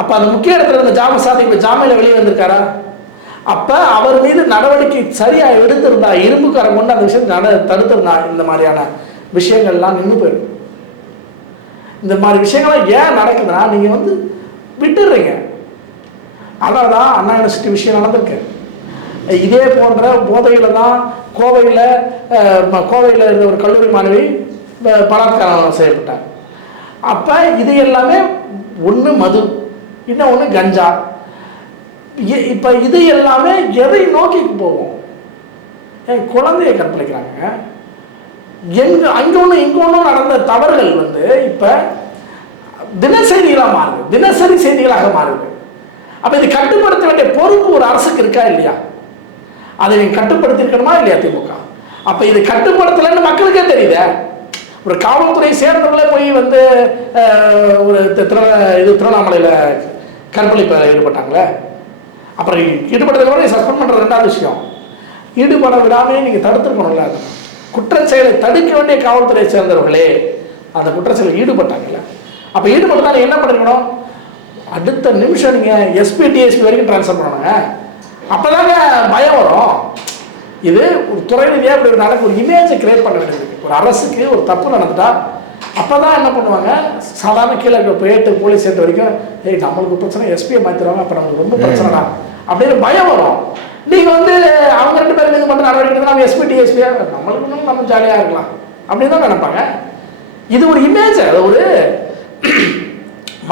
அப்ப அந்த முக்கிய இடத்துல இருந்த ஜாபர் சாதிக் இப்ப ஜாமீன்ல வெளியே வந்திருக்காரா? அப்ப அவர் மீது நடவடிக்கை சரியா எடுத்திருந்தா, இரும்புக்காரன் கொண்டு அந்த விஷயத்தை தடுத்திருந்தா, இந்த மாதிரியான விஷயங்கள்லாம் நின்று போயிடும். இந்த மாதிரி விஷயங்கள்லாம் ஏன் நடக்குதுன்னா நீங்க விட்டுடுறீங்க. அதனாலதான் அண்ணா யூனிவர்சிட்டி விஷயம் நடந்திருக்கு. இதே போன்ற போதையில தான் கோவையில் இருந்த ஒரு கல்லூரி மாணவி பலாத்காரம் செய்யப்பட்டார். அப்ப இது எல்லாமே ஒண்ணு மது, இன்னும் ஒண்ணு கஞ்சா. இப்போ இது எல்லாமே எதை நோக்கி போவோம்? என் குழந்தைய கற்பழிக்கிறாங்க. அங்கே ஒன்று இங்கே ஒன்றும் நடந்த தவறுகள் வந்து இப்போ தினசரிகளாக மாறுது, தினசரி செய்திகளாக மாறுது. அப்போ இது கட்டுப்படுத்த வேண்டிய பொறுப்பு ஒரு அரசுக்கு இருக்கா இல்லையா? அதை நீங்கள் கட்டுப்படுத்திருக்கணுமா இல்லையா திமுக? அப்போ இது கட்டுப்படுத்தலைன்னு மக்களுக்கே தெரியுதே. ஒரு காவல்துறை சேர்ந்தவங்களே போய் வந்து ஒரு திருவண்ணாமலையில் கற்பழிப்பில் ஈடுபட்டாங்களே. அப்புறம் ஈடுபட்டதுக்கு சஸ்பெண்ட் பண்ணுறது ரெண்டாவது விஷயம். ஈடுபட விடாமே நீங்கள் தடுத்துருக்கணும்ல. குற்றச்செயலை தடுக்க வேண்டிய காவல்துறையை சேர்ந்தவர்களே அந்த குற்றச்செயலில் ஈடுபட்டாங்கல்ல. அப்போ ஈடுபட்டால் என்ன பண்ணிருக்கணும்? அடுத்த நிமிஷம் நீங்கள் எஸ்பி டிஎஸ்பி வரைக்கும் ட்ரான்ஸ்ஃபர் பண்ணணுங்க. அப்போ தாங்க பயம் வரும். இது ஒரு துறை ரீதியாக இப்படி ஒரு நடக்க ஒரு இமேஜை கிரியேட் பண்ண வேண்டியது. ஒரு அரசுக்கு ஒரு தப்பு நடந்துட்டா அப்போ தான் என்ன பண்ணுவாங்க, சாதாரண கீழே போயிட்டு போலீஸ் ஸ்டேட் வரைக்கும் நம்மளுக்கு பிரச்சனை எஸ்பியை மாற்றிடுவாங்க, அப்போ நம்மளுக்கு ரொம்ப பிரச்சனைடா அப்படின்னு பயம் வரும். நீங்கள் வந்து அவங்க 2 பேரும் மீது மட்டும் நடவடிக்கை எடுத்தால் நம்ம எஸ்பி டிஎஸ்பியா நம்மளுக்கு நம்ம ஜாலியாக இருக்கலாம் அப்படின்னு தான் நினைப்பாங்க. இது ஒரு இமேஜ், அது ஒரு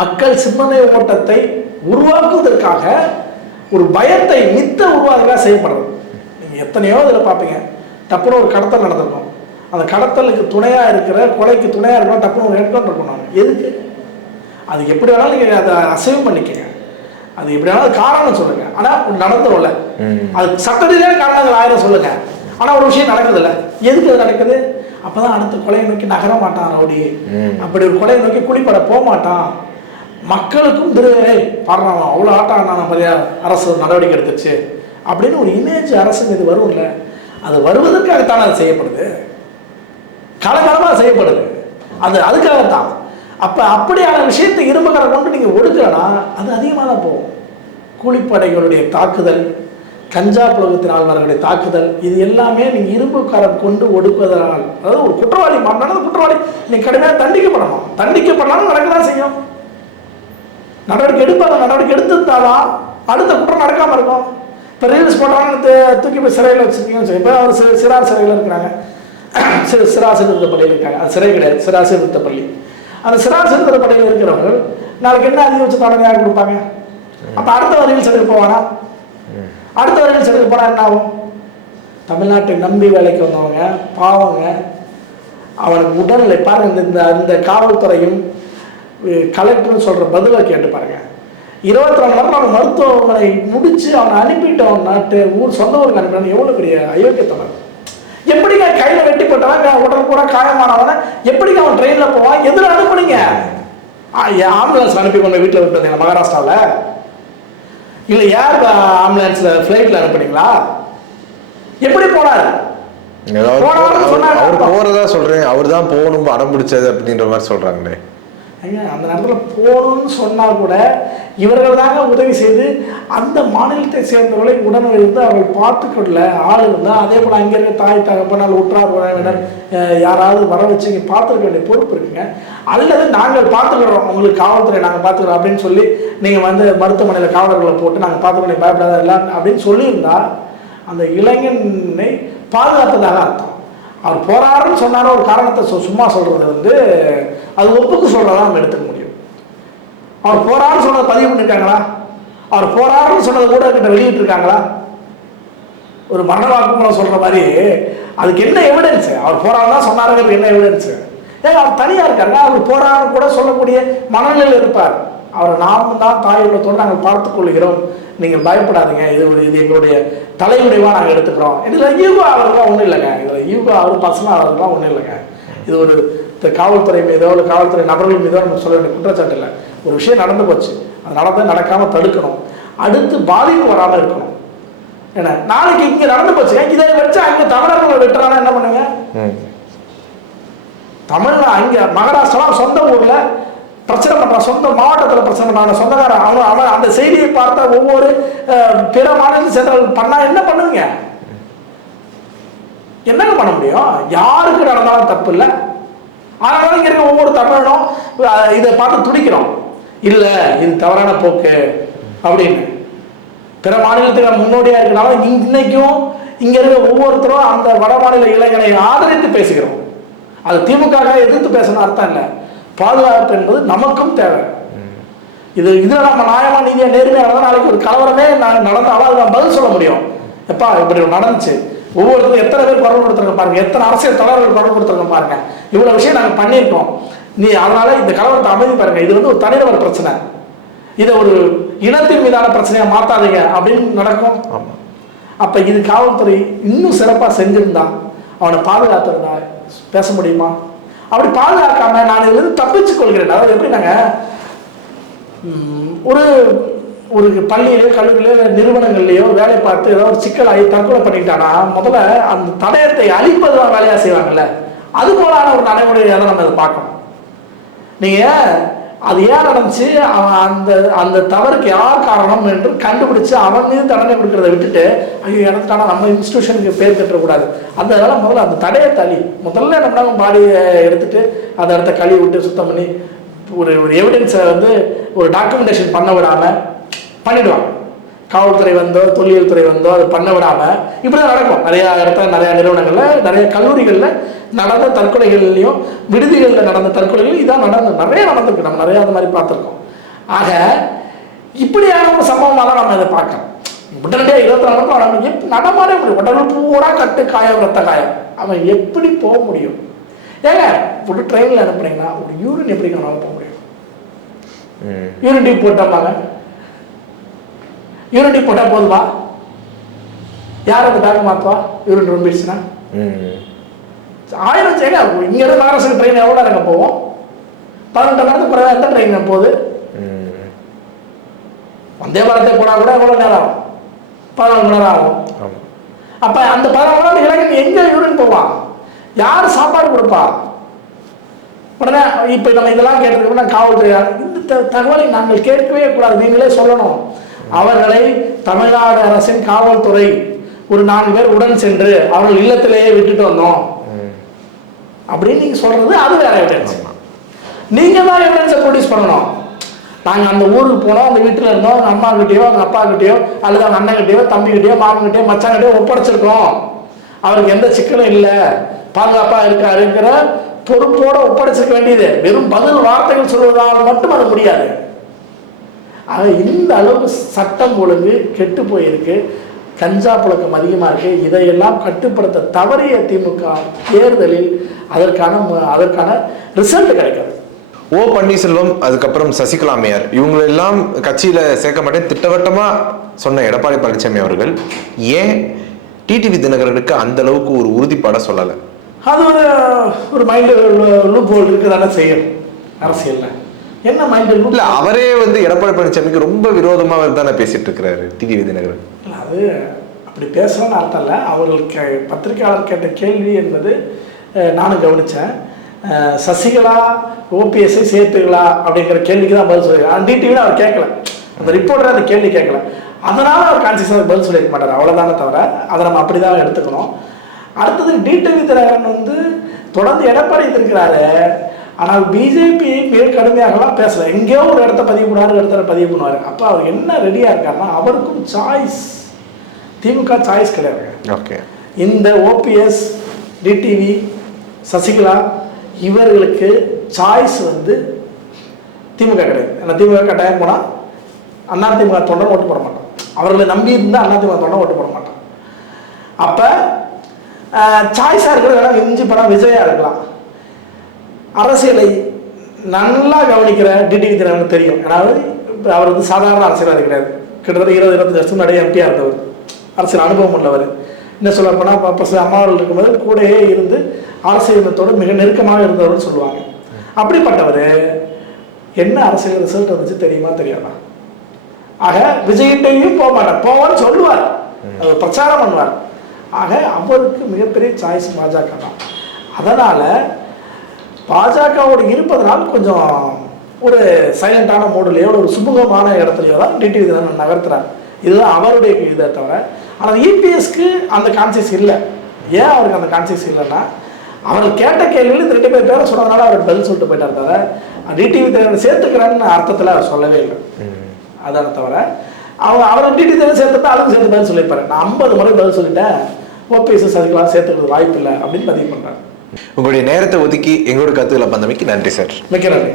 மக்கள் சிந்தனை ஓட்டத்தை உருவாக்குவதற்காக ஒரு பயத்தை மித்த உருவாக்குறதா செய்யப்படுறது. நீங்கள் எத்தனையோ இதில் பார்ப்பீங்க. டப்புன்னு ஒரு கடத்தல் நடந்திருக்கும், அந்த கடத்தலுக்கு துணையாக இருக்கிற கொலைக்கு துணையாக இருக்கிற டப்புன்னு ஒரு என்கவுண்டர் பண்ணுவாங்க. எதுக்கு? அது எப்படி வேணாலும் நீங்கள் அதை அசைவ் பண்ணிக்கங்க, அது எப்படி வேணாலும் காரணம் சொல்லுங்க. ஆனால் நடந்துரும்ல, அது சட்ட ரீதியான காரணங்கள் 1000 சொல்லுங்க. ஆனால் ஒரு விஷயம் நடக்குது இல்லை, எதுக்கு அது நடக்குது? அப்போதான் அடுத்த கொலையை நோக்கி நகர மாட்டான் ரவுடி, அப்படி ஒரு கொலையை நோக்கி குடிப்பட போக மாட்டான். மக்களுக்கும் பாடுறான் அவ்வளோ ஆட்டம் நான் நிறையா அரசு நடவடிக்கை எடுத்துச்சு அப்படின்னு ஒரு இமேஜ் அரசு மீது வரும்ல. அது வருவதற்காகத்தான் அது செய்யப்படுது, காலகாலமாக செய்யப்படுது. அது அதுக்காகத்தான். அப்போ அப்படியான விஷயத்தை இரும்புக்காரை கொண்டு நீங்கள் ஒடுக்கலன்னா அது அதிகமாக தான் போகும். கூலிப்படைகளுடைய தாக்குதல், கஞ்சா புழக்கத்தின் ஆழ்வார்களுடைய தாக்குதல், இது எல்லாமே நீங்கள் இரும்புக்காரன் கொண்டு ஒடுக்குவதனால், அதாவது ஒரு குற்றவாளி மாறினாலும் குற்றவாளி நீங்கள் கடுமையாக தண்டிக்கப்படணும். தண்டிக்கப்படனாலும் நடக்க தான் செய்யும். நடவடிக்கை எடுப்பாங்க, நடவடிக்கை எடுத்துட்டாதான் அடுத்த குற்றம் நடக்காமல் இருக்கும். இப்போ ரீல்ஸ் போட்டாங்கன்னு தூக்கி போய் சிறையில் வச்சுருக்கீங்கன்னு சொல்லி, இப்போ அவர் சிறார் சிறையில் இருக்கிறாங்க, சிறாசிறுத்த பள்ளியில் இருக்காங்க. அது சிறை கிடையாது, சிறாசிறுத்த பள்ளி. அந்த சிறாசிறுத்த பள்ளியில் இருக்கிறவர்கள் நாளைக்கு என்ன அதிகபட்ச தண்டனை யார் கொடுப்பாங்க? அப்போ அடுத்த ரீல்ஸ் எடுக்க போவானா? அடுத்த ரீல்ஸ் எடுக்க போனால் என்ன ஆகும்? தமிழ்நாட்டை நம்பி வேலைக்கு வந்தவங்க பாவங்க, அவனுக்கு உடல்நிலை பாருங்க. இந்த காவல்துறையும் கலெக்டர்னு சொல்கிற பதிலை கேட்டு பாருங்க. 24 மணி நேரம் அவன் மருத்துவமனை முடிச்சு அவனை அனுப்பிட்டு அவன் நாட்டு ஊர் சொந்த ஊருக்கு அனுப்பினான்னு எவ்வளோ பெரிய அயோக்கியத்தனம். எப்படிங்க கையில் வெட்டி போட்டவன் உடல் கூட காயமானவன எப்படிங்க அவன் ட்ரெயினில் போவான்? எதில் அனுப்புனீங்க? ஆம்புலன்ஸ் அனுப்பி கொண்டு வீட்டில் விட்டுருந்தீங்க மகாராஷ்டிராவில்? இல்லை ஏர் ஆம்புலன்ஸில் ஃப்ளைட்டில் அனுப்புனீங்களா? எப்படி போனார்? அவர் போறதா சொல்றேன், அவர் தான் போகணும் அடம் பிடிச்சது அப்படின்ற மாதிரி சொல்றாங்களே. அந்த நேரத்தில் போகணும்னு சொன்னால் கூட இவர்கள் தாங்க உதவி செய்து அந்த மாநிலத்தை சேர்ந்தவர்களை உடனே இருந்து அவர்கள் பார்த்துக்கொள்ள ஆள் இருந்தால், அதே போல் அங்கே இருக்க தாய் தகப்பனால் உற்றார் உறவினர் யாராவது வர வச்சு இங்கே பார்த்துக்க வேண்டிய பொறுப்பு இருக்குங்க. அல்லது நாங்கள் பார்த்துக்கிறோம், உங்களுக்கு காவல்துறை நாங்கள் பார்த்துக்கிறோம் அப்படின்னு சொல்லி நீங்கள் வந்து மருத்துவமனையில் காவலர்களை போட்டு நாங்கள் பார்த்துக்கணும் பயப்படாத இல்லை அப்படின்னு சொல்லியிருந்தா அந்த இளைஞனை பாதுகாத்ததாக அர்த்தம். அவர் போராடுன்னு சொன்னாரோ ஒரு காரணத்தை சும்மா சொல்கிறது வந்து அது ஒப்புக்கு சொல்கிறதா நம்ம எடுத்துக்க முடியும். அவர் போராடுன்னு சொன்னதை பதிவு பண்ணியிருக்காங்களா? அவர் போராடுன்னு சொன்னதை கூட கிட்ட வெளியிட்டிருக்காங்களா? ஒரு மரண வாக்குமூலம் சொல்கிற மாதிரி அதுக்கு என்ன எவிடன்ஸு? அவர் போராடுதான் சொன்னாருங்கிறது என்ன எவிடன்ஸு? ஏங்க அவர் தனியாக இருக்காங்க, அவர் போராடுன்னு கூட சொல்லக்கூடிய மனநிலையில் இருப்பார். அவரை நாம் தான் தாய் உள்ளத்தோடு நாங்கள் பார்த்துக் கொள்கிறோம், நீங்கள் பயப்படாதீங்க, இது எங்களுடைய தலைமுறைவாக நாங்கள் எடுத்துக்கிறோம். இதில் ஈகோ ஆகிறதுலாம் ஒன்றும் இல்லைங்க. இதில் ஈகோ அவர் பர்சனல் ஆகிறதுலாம் ஒன்றும் இல்லைங்க. இது ஒரு காவல்துறை மீதோ இல்லை காவல்துறை நபர்கள் மீதோ நம்ம சொல்ல வேண்டிய குற்றச்சாட்டு இல்லை. ஒரு விஷயம் நடந்து போச்சு, அது நடக்காமல் தடுக்கணும், அடுத்து பாதிப்பு வராமல் இருக்கணும். ஏன்னா நாளைக்கு இங்கே நடந்து போச்சு, இதை வச்சு அங்கே தமிழர்களை வெட்டுறானா என்ன பண்ணுங்க? அங்கே மகாராஷ்டிரா சொந்த ஊரில் பிரச்சனை பண்ணுறான், சொந்த மாவட்டத்தில் பிரச்சனை பண்ணுறாங்க, சொந்தக்காரன் அவன் அந்த செய்தியை பார்த்த ஒவ்வொரு பிற மாநிலத்தில் சேர்ந்தவர்கள் பண்ணால் என்ன பண்ணுவீங்க? என்னங்க பண்ண முடியும்? யாருக்கு நடந்தாலும் தப்பு இல்லை. அதனால இங்கே இருக்க ஒவ்வொரு தமிழனும் இதை பார்த்து துடிக்கிறோம், இல்லை இது தவறான போக்கு அப்படின்னு. பிற மாநிலத்துக்கு முன்னோடியாக இருக்கிறனால இன்னைக்கும் இங்கே இருக்க ஒவ்வொருத்தரும் அந்த வட மாநில இளைஞனை ஆதரித்து பேசுகிறோம். அது திமுக எதிர்த்து பேசணும் அர்த்தம் இல்லை. பாதுகாப்பு என்பது நமக்கும் தேவை. இதில் நம்ம நியாயமாக நீதியாக நேர்மையாக நடந்தால் நாளைக்கு ஒரு கலவரமே நடந்தாலும் அது நம்ம பதில் சொல்ல முடியும். எப்பா இப்படி நடந்துச்சு, ஒவ்வொருத்தரும் எத்தனை பேர் குரல் கொடுத்துருக்க பாருங்க, எத்தனை அரசியல் தலைவர்கள் குரல் கொடுத்துருக்க பாருங்க, இவ்வளோ விஷயம் நாங்கள் பண்ணியிருக்கோம், நீ அதனால இந்த கலவரத்தை அமைதி பாருங்க, இது வந்து ஒரு தனிநபர் பிரச்சனை, இதை ஒரு இனத்தின் மீதான பிரச்சனையா மாத்தாதீங்க அப்படின்னு நடக்கும். அப்ப இது காவல்துறை இன்னும் சிறப்பா செஞ்சிருந்தா அவனை பாதுகாத்திருந்தா பேச முடியுமா? அப்படி பாதுகாக்காம நான் இதுல இருந்து தப்பிச்சு கொள்கிறேன். அதாவது எப்படி நாங்க ஒரு ஒரு பள்ளியிலோ கல்லூரியிலோ நிறுவனங்கள்லயோ வேலை பார்த்து ஏதாவது ஒரு சிக்கலாகி தற்கொலை பண்ணிக்கிட்டானா முதல்ல அந்த தடயத்தை அழிப்பதுதான் வேலையா செய்வாங்கல்ல, அது போலான ஒரு நடைமுறையை தான் நம்ம அதை பார்க்கணும். நீங்க அது ஏன் நடந்துச்சு, அவன் அந்த அந்த தவறுக்கு யார் காரணம் என்று கண்டுபிடிச்சு அவன் மீது தண்டனை கொடுக்கறத விட்டுட்டு ஐயோ இடத்துக்கான நம்ம இன்ஸ்டியூஷனுக்கு பேர் கட்டக்கூடாது. அதனால முதல்ல அந்த தடையை தள்ளி முதல்ல நம்ம பாடியை எடுத்துட்டு அந்த இடத்த கழுவி விட்டு சுத்தம் பண்ணி ஒரு ஒரு எவிடன்ஸை வந்து ஒரு டாக்குமெண்டேஷன் பண்ண விடாம பண்ணிடுவாங்க. காவல்துறை வந்தோ தொல்லியல் துறை வந்தோ அது பண்ண விடாம இப்படிதான் நடக்கும். நிறைய இடத்துல நிறைய நிறுவனங்கள்ல நிறைய கல்லூரிகள்ல நடந்த தற்கொலைகள்லையும் விடுதிகளில் நடந்த தற்கொலைகள் இதான் நிறைய நடந்திருக்கு. நம்ம நிறைய அந்த மாதிரி பார்த்துருக்கோம். ஆக இப்படியான ஒரு சம்பவமாக தான் நம்ம இதை பார்க்கணும். உடனடியாக 24 மணி நேரம் அவன் நடமாட முடியும், உடல் பூரா கட்டு காயம் ரத்த காயம், அவன் எப்படி போக முடியும்? ஏங்க ஒரு ட்ரெயினில் அனுப்புனீங்கன்னா ஒரு யூரின் எப்படி அவனால் போக முடியும்? யூரின் டியூப் போட்டாங்க, யூரின் டியூப் போட்டால் போதுமா? யார் அந்த பேக் மாற்றுவா யூரின் ரொம்பிடுச்சுன்னா? 1000 சேங்க இங்கேருந்து மகாராஷ்டிரா ட்ரெயின் எவ்வளோ நேரம் போவோம்? 18 மணி நேரத்துக்கு குறைவாக எந்த ட்ரெயின் போகுது? வந்தே பாரதே போனால் கூட எவ்வளோ நேரம் ஆகும்? 14 மணி நேரம் ஆகும். அப்போ அந்த 14 மணி நேரம் இளைஞன் எங்கே யூரின் போவான்? யார் சாப்பாடு கொடுப்பா? உடனே இப்போ நம்ம இதெல்லாம் கேட்டதுக்கு நான் காவல்துறை இந்த தகவலை நாங்கள் கேட்கவே கூடாது, நீங்களே சொல்லணும். அவர்களை தமிழ்நாடு அரசின் காவல்துறை ஒரு 4 பேர் உடன் சென்று அவர்கள் இல்லத்திலேயே விட்டுட்டு வந்தோம் அப்படின்னு நீங்க சொல்றது அது வேற எவிடன்ஸ். நீங்க தான் எவிடன்ஸை ப்ரொடியூஸ் பண்ணணும். நாங்க அந்த ஊருக்கு போனோம், அந்த வீட்டுல இருந்தோம், அவங்க அம்மா கிட்டயோ அவங்க அப்பா கிட்டயோ அல்லது அவங்க அண்ணன் கிட்டயோ தம்பி கிட்டயோ மாமன் கிட்டயோ மச்சான் கிட்டயோ ஒப்படைச்சிருக்கோம், அவருக்கு எந்த சிக்கலும் இல்லை, பாதுகாப்பா இருக்காருங்கிற பொறுப்போட ஒப்படைச்சிருக்க வேண்டியது. வெறும் பதில் வார்த்தைகள் சொல்வதால் மட்டும் அது முடியாது. ஆக இந்த அளவுக்கு சட்டம் ஒழுங்கு கெட்டு போயிருக்கு, கஞ்சா புழக்கம் அதிகமாக இருக்கு. இதையெல்லாம் கட்டுப்படுத்த தவறிய திமுக தேர்தலில் அதற்கான ரிசல்ட் கிடைக்காது. ஓ பன்னீர்செல்வம் அதுக்கப்புறம் சசிகலா அம்மையார் இவங்களெல்லாம் கட்சியில சேர்க்க மாட்டேன் திட்டவட்டமா சொன்ன எடப்பாடி பழனிசாமி அவர்கள் ஏன் டிடிவி தினகரனுக்கு அந்த அளவுக்கு ஒரு உறுதிப்பாட சொல்லலை? அது ஒரு மைண்ட் லூப் ஹோல் இருக்குதானே செய்யும் அரசியல்ல. என்ன மைண்ட் லூப்? இல்ல அவரே வந்து எடப்பாடி பழனிசாமிக்கு ரொம்ப விரோதமாக தானே பேசிட்டு இருக்கிறாரு டிடிவி தினகரன். அது அப்படி பேசணும்னு அர்த்தம் இல்லை. அவர்களுக்கு பத்திரிகையாளர் கேட்ட கேள்வி என்பது நானும் கவனித்தேன். சசிகலா ஓபிஎஸ்ஐ சேர்த்துங்களா அப்படிங்கிற கேள்விக்கு தான் பதில் சொல்லியிருக்காரு. டிடிவின்னு அவர் கேட்கல, அந்த ரிப்போர்ட்டர் அந்த கேள்வி கேட்கல, அதனால அவர் கான்சியஸாக பதில் சொல்லியிருக்க மாட்டார், அவ்வளோதானே தவிர அதை நம்ம அப்படி தான் எடுத்துக்கணும். அடுத்தது டிடிவி தினகரன் வந்து தொடர்ந்து எடப்பாடி இருக்கிறாரு, ஆனால் பிஜேபி மிக கடுமையாகலாம் பேசல. எங்கேயோ ஒரு இடத்த பதிவு பண்ணுவார், இடத்துல பதிவு பண்ணுவார். அப்போ அவர் என்ன ரெடியாக இருக்காருன்னா அவருக்கும் சாய்ஸ், திமுக சாய்ஸ் கிடையாது. ஓகே, இந்த ஓபிஎஸ் டிடிவி சசிகலா இவர்களுக்கு சாய்ஸ் வந்து திமுக கிடையாது. ஏன்னா திமுக கட்டாயம் போனால் அதிமுக தொண்டர் ஓட்டு போட மாட்டோம், அவர்களை நம்பி இருந்தால் அதிமுக தொண்டர் ஓட்டு போட மாட்டோம். அப்போ சாய்ஸாக இருக்கிறது இஞ்சி படம் விஜயா இருக்கலாம். அரசியலை நல்லா கவனிக்கிற டிடிவி தினகரனுக்கு தெரியும். அதாவது அவர் வந்து சாதாரண அரசியல்வாதி கிடையாது, கிட்டத்தட்ட 20-25 வருஷம் நிறைய எம்பியாக இருந்தவர், அரசியல் அனுபவம் உள்ளவர். என்ன சொல்ல போனால் அம்மாவர்கள் இருக்கும்போது கூடயே இருந்து அரசியலத்தோடு மிக நெருக்கமாக இருந்தவர்னு சொல்லுவாங்க. அப்படிப்பட்டவர் என்ன அரசியல் ரிசல்ட் வந்துச்சு தெரியுமா தெரியாதா? ஆக விஜய்கிட்டையும் போக மாட்டார், போவான்னு சொல்லுவார், பிரச்சாரம் பண்ணுவார். ஆக அவருக்கு மிகப்பெரிய சாய்ஸ் பாஜக தான். அதனால் பாஜகவோடு இருப்பதனால் கொஞ்சம் ஒரு சைலண்டான மோடுலையோ ஒரு சுமூகமான இடத்துலையோ தான் டிடிவி தினகரன் நகர்த்துறாரு. இதுதான் அவருடைய இதை தவிர. ஆனால் இபிஎஸ்க்கு அந்த கான்சியஸ் இல்லை. ஏன் அவருக்கு அந்த கான்சியஸ் இல்லைன்னா அவர் கேட்ட கேள்வியில் 2 பேரை சொன்னதுனால அவர் பதில் சொல்லிட்டு போயிட்டார் தவிர டிடிவி தினகரன் சேர்த்துக்கிறேன்னு அர்த்தத்தில் அவர் சொல்லவே இல்லை. அதான தவிர அவரை டிடிவி தினகரன் சேர்த்துட்டா அதுக்கு சேர்த்து பதில் சொல்லியிருப்பாரு. நான் 50 முறை பதில் சொல்லிட்டேன், ஓபிஎஸ் சசிகலா சேர்த்துக்கிறது வாய்ப்பு இல்லை அப்படின்னு பதிவு பண்ணுறாரு. உங்களுடைய நேரத்தை ஒதுக்கி எங்களோட கருத்துக்களை பந்தமைக்கு நன்றி சார். மிக்க நன்றி.